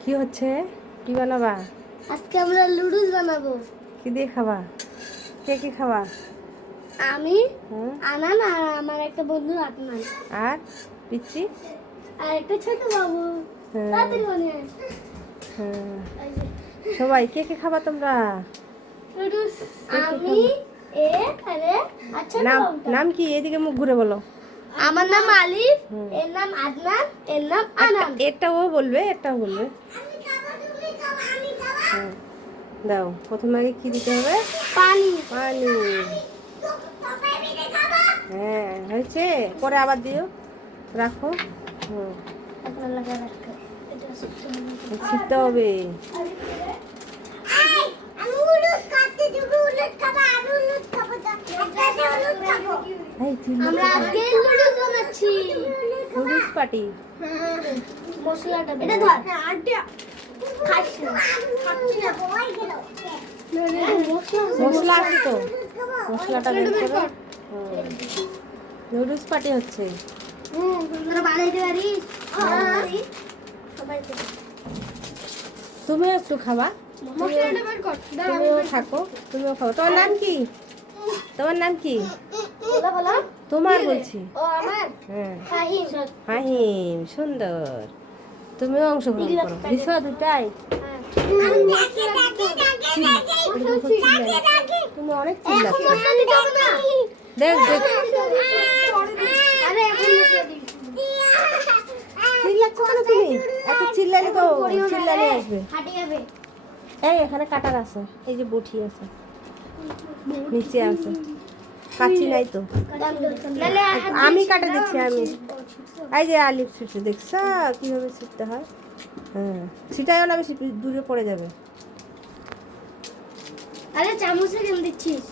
কি হচ্ছে? কি বানাবা? আজকে আমরা লুডুস বানাবো। কি দিয়ে খাবা? কে কি খাবা? আমি, হুম, আনান আর আমার একটা বন্ধু আদনান আর পিচ্ছি? আর একটা ছোট বাবু। হ্যাঁ। তাড়াতাড়ি মনে হয়। হ্যাঁ। সবাই কে কে খাবা তোমরা? লুডুস কে কে আমি আরে আচ্ছা নাম নাম কি? এদিকে মুখ ঘুরে বলো। আমার নাম আলিফ, হুম। এর নাম আদনান, এর নাম আনান। এটা ও বলবে, এটাও বলবে। হ্যাঁ, দাও। প্রথমে আগে কি দিতে হবে? পানি। পানি। হ্যাঁ, হয়েছে। পরে আবার দিও, রাখো। হুম, আপনার লাগা রাখো। এটা শিখতে হবে। এই আমরা আজকে লুডুস বানাচ্ছি। লুডুস পার্টি। মশলাটা এটা ধর। হ্যাঁ, আড্ডা। খাস না। খাচ্ছি না। মশলা আছে তো, মশলাটা বের করো। লুডুস পার্টি হচ্ছে। তোরা বানাইতে পারিস? সবাই তো। তুমিও একটু খাবা, মশলাটা বের কর। তুমিও থাকো, তুমিও খাও। তোমার নাম কি? তোমার নাম কি? বলো বলো। তোমার বলছি। ও আমার হ্যাঁ, ফাহিম। ফাহিম, সুন্দর। তুমিও অংশগ্রহণ করো। দিছো দুটাই? তুমি অনেক চিল্লাচ্ছ। দেখ দেখ, আরে এখন মশলা দিবি। চিল্লাচ্ছ কেন তুমি? এত চিল্লালে তো চিল্লালে আসবে। হাঁটি যাবে। এই এখানে কাটার আছে, এই যে বটি আছে, নিচে আছে। কাচি নাই তো, নালে আমি কাটা দিচ্ছি। আমি এই যে আলিফ ছিটে, দেখছ কিভাবে ছিটতে হয়? হ্যাঁ, ছিটাইও না বেশি, দূরে পড়ে যাবে। আরে চামচে কেন দিচ্ছিস?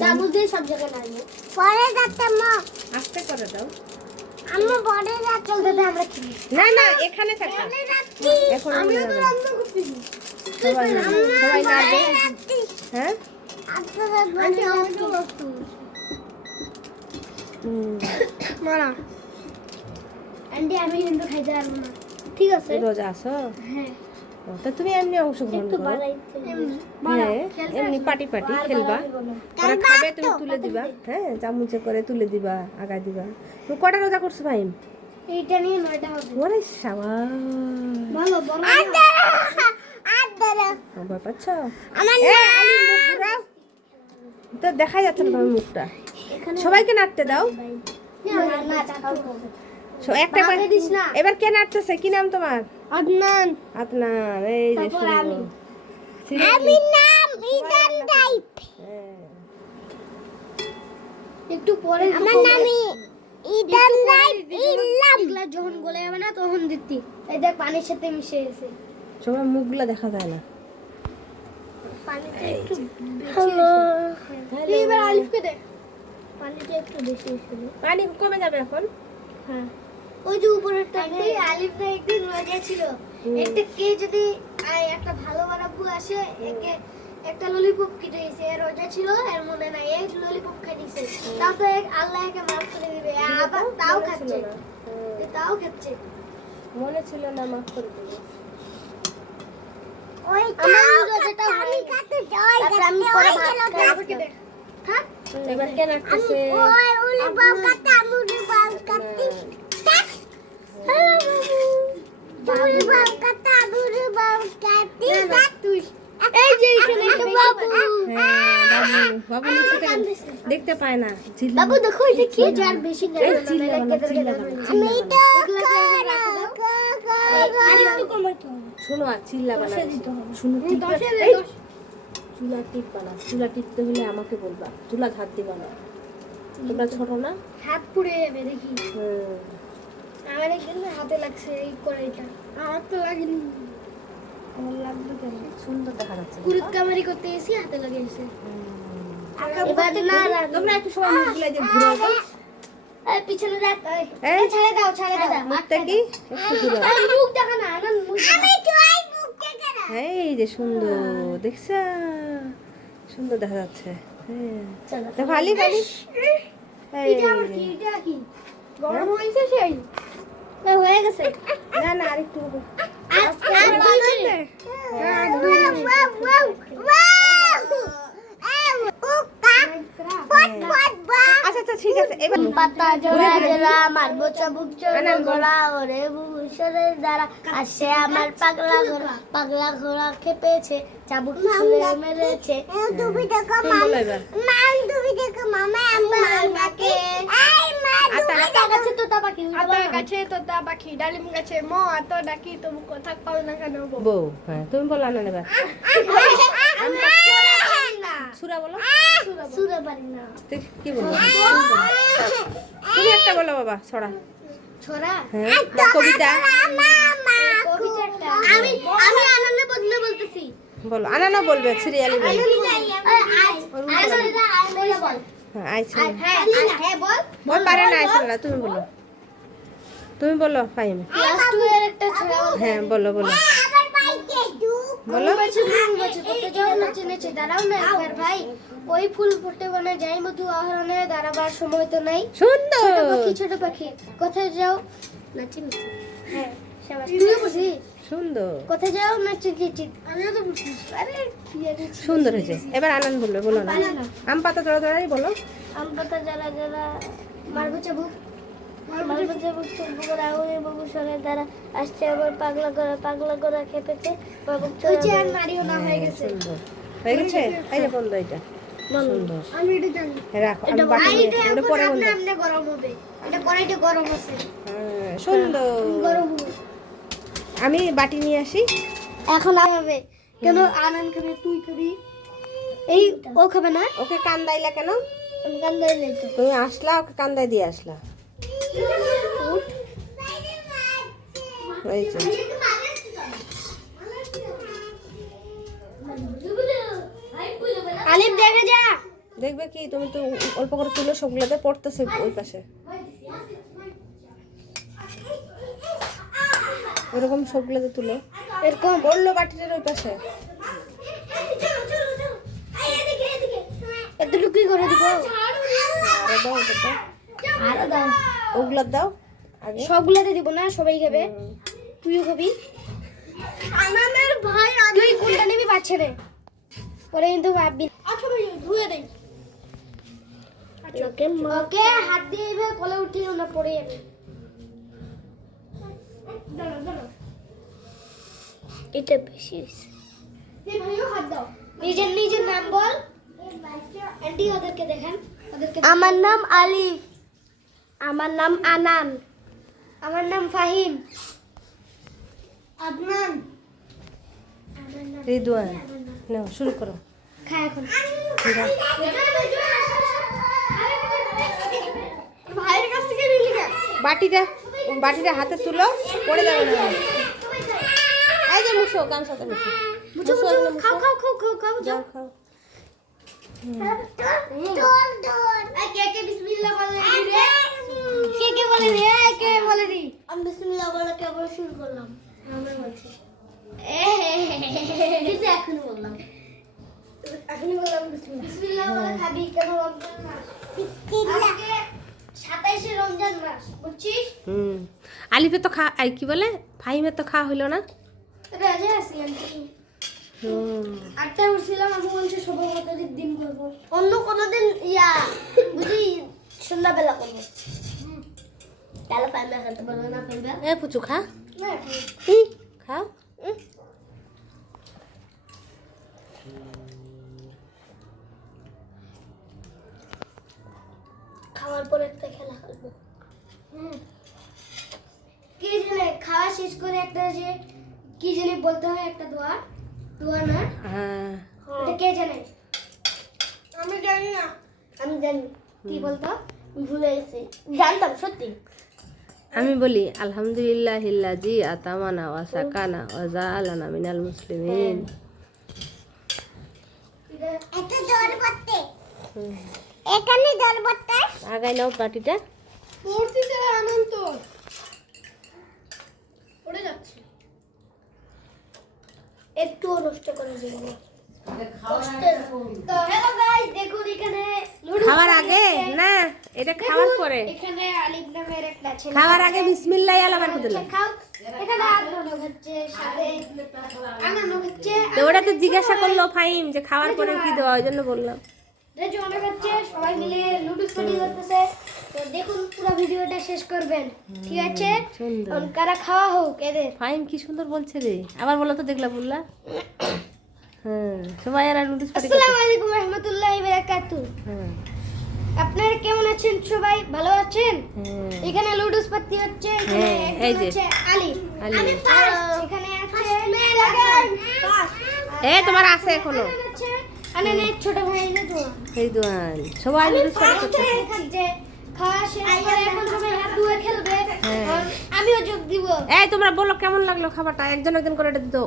চামচ দিয়ে সব জায়গায় নাড়বো। পরে যাচ্ছে মা। আস্তে করে দাও। আম্মু পরে যাচ্ছে। চল দাদা আমরা খেলি। না না, এখানে থাকা এখন আমিও তো রান্না করতেছি। সবাই সবাই নাড়বে। হ্যাঁ, আন্টি আমাকেও একটু। মারা। আন্টি আমি কিন্তু খাইতে পারবো না। ঠিক আছে। রোজা আসো? হ্যাঁ। ও, তা তুমি এমনি অংশগ্রহণ একটু করো। বাড়াইতে। হ্যাঁ, এমনি পাটি পাটি খেলবা। ওরা খাবে, তুমি তুলে দিবা। হ্যাঁ, চামচে করে তুলে দিবা, আগা দিবা। তুমি কটা রোজা করছো ভাই? এইটা নিয়ে 9টা হবে। ওরে শাবাশ, ভালো বড়। ভয় পাচ্ছ? তো দেখা যাচ্ছে না তোমার মুখটা। সবাইকে নাড়তে দাও। না চাকাও হবে। একটা বাঁকে দিস না। এবার কে নাড়তেছে? কি নাম তোমার? আদনান। আদনান। এই যে তারপর আমি। সুন্দর। আমি নাম ইদান টাইপ। হ্যাঁ। একটু পরে আমার নাম ইদান টাইপ ইল্লাম। এগুলা যখন গলে যাবে না তখন দিতি। এই দেখ পানির সাথে মিশে গেছে। সবার মুখগুলো দেখা যায় না। পানিটা একটু বেশি। এবার আলিফকে দে। পানিটা একটু বেশি এসেছে। পানি কমে যাবে এখন। হ্যাঁ। ওই যে উপরেরটা আলিফটা একদিন রোজা ছিল। একটা কে যদি একটা ভালো বানাবু আসে একে একটা ললিপপ কেটে দিয়েছে, এর রোজা ছিল এর মনে নাই, এই ললিপপ খেয়ে দিয়েছে। তাও তো আল্লাহ একে মাফ করে দিবে, আবার তাও খাচ্ছে। তাও খাচ্ছে। মনে ছিল না, মাফ করে দেবে। ওই আমার রোজাটা আমি কাটতে যাই, আমি পরে ভাত খাবো। হ্যাঁ, এবার কে নাড়তেছে? ওই ললিপপ কাটতে আমি ললিপপ কাটতে। বাবু বাবু কাটতে আমি ললিপপ কাটতে। তুই এই যে এখানে একটা বাবু। হ্যাঁ, বাবু নিচে কেন? দেখতে পায় না। বাবু দেখো এটা কি যার বেশি এই চিল্লাবে না, চিল্লাবে না, আমি চিল্লাবে এটা আরে একটু কমাতে হবে। না। শোনো, আর চিল্লাবে না। শুনো, চুলা টিপবা না। চুলা টিপতে হলে আমাকে বলবা, চুলা ধার দিবা না। তোমরা ছোট না? হাত পুড়ে যাবে দেখি। হুম। আমার একদিন হাতে লাগছে এই কড়াইটা। আমার তো লাগেনি। আমার লাগবে কেন? সুন্দর দেখা যাচ্ছে। কুরুত কামারি করতে এসে হাতে লাগিয়েছে। এবার না তোমরা একটু সময় মুখগুলো যে ঘুরে দাও। এই পিছনে দেখ। এই ছেড়ে দাও, ছেড়ে দাও। মুখটা কি একটু ঘুরে দাও। মুখ দেখা না, না মুখ। আমি তুই মুখ দেখা না। এই যে সুন্দর, দেখছা? সুন্দর দেখা যাচ্ছে। হ্যাঁ, দেখো আলিফ, আলিফ। এই এটা আবার কি? এটা কি? গরম হয়েছে সেই? হয়ে গেছে। না না, আরেকটু চাবুক চড়ো ঘোড়া ওরে ভূষণের দ্বারা আসে আমার পাগলা ঘোড়া, পাগলা ঘোড়া খেপেছে চাবুক ছুঁড়ে মেরেছে। তুমি বলো এবার। আতা গাছে তোতা পাখি, আতা গাছে তোতা পাখি, ডালিম গাছে মো এত ডাকি তবু কথা পাও না কেন বউ? বউ, হ্যাঁ তুমি বলো আনান এবার। সুরা বলো। সুরে পারি না। তুই কি বলবো? তুমি একটা বলো বাবা, ছড়া। ছোরা হ্যাঁ, বা কবিতা কবিতা একটা। আমি আমি আনন্দের বদলে বলতেছি। বলো। আনানও বলবে, সিরিয়ালি বলবে। বল। হ্যাঁ, আইছিল। হ্যাঁ বল। বল পারে না, আইছিল না, তুমি বলো। তুমি বলো ফাইম। ক্লাস 2 এর একটা ছোরা বল। হ্যাঁ বলো বলো বলো। করতে যাও নাচে নাচে দাঁড়াও না একবার ভাই, ওই ফুল ফুটে বনে যাই মধু আহরণে, দাঁড়াবার সময় তো নাই। সুন্দর। ছোট পাখি কোথায় যাও নাচে নাচে। হ্যাঁ শাবাশ, তুইও বুঝি। সুন্দর কোথায় যাও নাচে নাচে। আমিও তো বুঝি। আরে কি আছে। সুন্দর হয়েছে। এবার আনান বলবে, বলো না। আম পাতা চড়া চড়াই বলো। আম পাতা জ্বালা জ্বালা মারবো চাবুক, মারবো চাবুক চলবো গোড়া ওরে বাবু সরে দ্বারা আসছে আবার পাগলা গোড়া, পাগলা গোড়া খেপেছে বাবু চলে। আর মারিও না হয়ে গেছে। সুন্দর হয়ে গেছে। এই যে বন্ধ এটা। সুন্দর। আমি এটা জানি। রাখো, আমি বাটি নিয়ে আসি, ওটা পরে বন্ধ। আমনে গরম হবে। এটা কড়াইতে গরম আছে। হ্যাঁ, সুন্দর। গরম হবে। আমি বাটি নিয়ে আসি। এখন হবে কেন? আনন্দ খাবে, তুই খাবি, এই ও খাবে না। ওকে কান্দাইলা কেন? আমি কান্দাই নাই তো। তুমি আসলা, ওকে কান্দাই দিয়ে আসলা। এই যে। আলিফ দেখে যা। দেখবে কি, তুমি তো অল্প করে তুলো, সবগুলোতে পড়তেছে ওই পাশে। ওরকম সবগুলোতে তুলো। এরকম পড়লো বাটিটার ওই পাশে। এতটুকুই করে দিব। আরো দাও, ওটা দাও। আরো দাও। ওগুলো দাও আগে। সবগুলাতে দিব না, সবাই খাবে। তুইও খাবি। আনানের ভাই তুই কোনটা নিবি বাচ্চা রে, পরে কিন্তু ভাববি। আচ্ছা ভাই ধুয়ে দেই। ওকে হাত দিয়ে এভাবে কোলে উঠিও না, পড়ে যাবে। দাঁড়াও দাঁড়াও, এটা বেশি হয়েছে। এই ভাইও হাত দাও। নিজের নিজের নাম বল। আন্টি ওদেরকে দেখান, ওদেরকে। আমার নাম আলিফ, আমার নাম আনান, আমার নাম ফাহিম, আদনান, রিদওয়ান। নাও শুরু করো। খা এখন। ভাইয়ের কাছ থেকে নিলি না বাটিটা, বাটিটা হাতে তুলো, পড়ে যাবে না। এই যে মুছো, গামছাতে মুছো। মুছো এগুলো মুছো। খাও খাও খাও খাও খাও যাও খাও। কে কে বিসমিল্লাহ বলে রে? কে কে বলে রে? কে বলে রে? আমি বিসমিল্লাহ বলে কেবল শুরু করলাম। আমরা বলছি কিন্তু এখন বললাম, এখনই বললাম বিসমিল্লাহ। বিসমিল্লাহ বলে খাবি কেন? রমজান মাস, আজকে 27শে রমজান মাস, বুঝছিস? আলিফে তো কি বলে, ফাহিমের তো খাওয়া হইলো না। রাজা আছি আন্টি। আটটায় উঠছিলাম, আমি বলছি সভাপতির দিন করবো, অন্য কোনো দিন বুঝি সন্ধ্যাবেলা করবো। তাহলে পাইবে খেতে পারবে না, পাইবে এ পুচু খা, না। খা। খাওয়ার পর একটা খেলা খেলবো। কি জানে খাওয়া শেষ করে একটা যে কি জানি বলতে হয়, একটা দোয়া, দোয়া না? হ্যাঁ, এটা কে জানে? আমি জানি না। আমি জানি। কি বলতো? ভুলে গেছি। জানতাম সত্যি। আমি বলি আলহামদুলিল্লাহিল্লাজি আতামানা ওয়া সাকানা ওয়া জাআলানা মিনাল মুসলিমিন। এটা জোর করতে। এখানে জোর করতে। আগাই নাও বাটিটা। পড়ছি স্যার আনন্দ পড়ে যাচ্ছে। একটু নষ্ট করে দেব না। তো হ্যালো গাইস, দেখুন এখানে খাওয়ার আগে না, এটা খাওয়ার পরে। এখানে আলিফ নামের একটা ছেলে খাওয়ার আগে বিসমিল্লাহ আল্লাহ বার করে দিলাম। খাও। এখানে আনন্দ হচ্ছে, সাথে আনন্দ হচ্ছে। তো ওটা তো জিজ্ঞাসা করলো ফাহিম যে খাওয়ার পরে কি দেওয়া, ওই জন্য বললাম। রেজু অনেক হচ্ছে, সবাই মিলে লুডুস পার্টি করতেছে। তো দেখুন পুরো ভিডিওটা শেষ করবেন, ঠিক আছে? সুন্দর। কারা খাওয়া হোক এদের। ফাইন কি সুন্দর বলছে রে, আবার বলো তো দেখলা বললা। হ্যাঁ সবাই আর নুডলস পার্টি করছে। আসসালামু আলাইকুম রাহমাতুল্লাহি ওয়া বারাকাতুহু। হ্যাঁ আপনারা কেমন আছেন? সবাই ভালো আছেন? হ্যাঁ এখানে লুডুস পার্টি হচ্ছে, এখানে হ্যাঁ, এই একজন যে। আছে আলী। আলী। আমি ফার্স্ট, এখানে আছে সেকেন্ড, এই তোমার আছে এখনো আছে আনানের ছোট ভাই যে তো। এই দোয়ান সবাই নুডলস পার্টি করছে। খাচ্ছে, খাওয়া শেষ করে এখন সবাই হাত ধুয়ে খেলবে। হ্যাঁ। আর আমিও যোগ দিব। এই তোমরা বলো কেমন লাগলো খাবারটা, একজন একজন করে এটা দিতে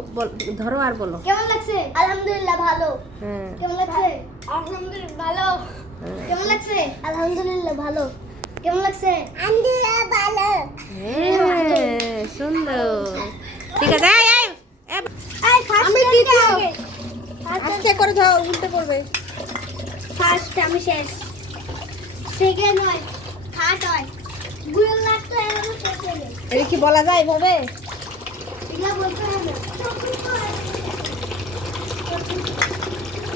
ধরো আর বলো। কেমন লাগছে? আলহামদুলিল্লাহ ভালো। হ্যাঁ কেমন লাগছে? আলহামদুলিল্লাহ ভালো। কেমন লাগছে? আলহামদুলিল্লাহ ভালো। কেমন লাগছে? আলহামদুলিল্লাহ ভালো। হ্যাঁ সুন্দর। ঠিক আছে এই এই এই, আমি দ্বিতীয়। আস্তে করে দাও উল্টে পড়বে। ফার্স্ট আমি শেষ। সেকেন্ড হয়, থার্ড হয়। গুল লাগতো এরকম শেষ হয়ে যায়। এটা কি বলা যায় ভাবে? এগুলা বলতে হবে।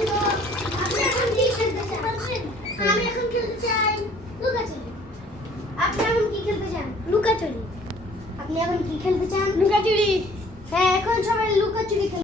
তো, আপনি এখন কি খেলতে চান? আমি এখন খেলতে চাই লুকাচুরি। আপনি এখন কি খেলতে চান? লুকাচুরি। আপনি এখন কি খেলতে চান? লুকাচুরি। হ্যাঁ এখন সবাই লুকাচুরি খেলতে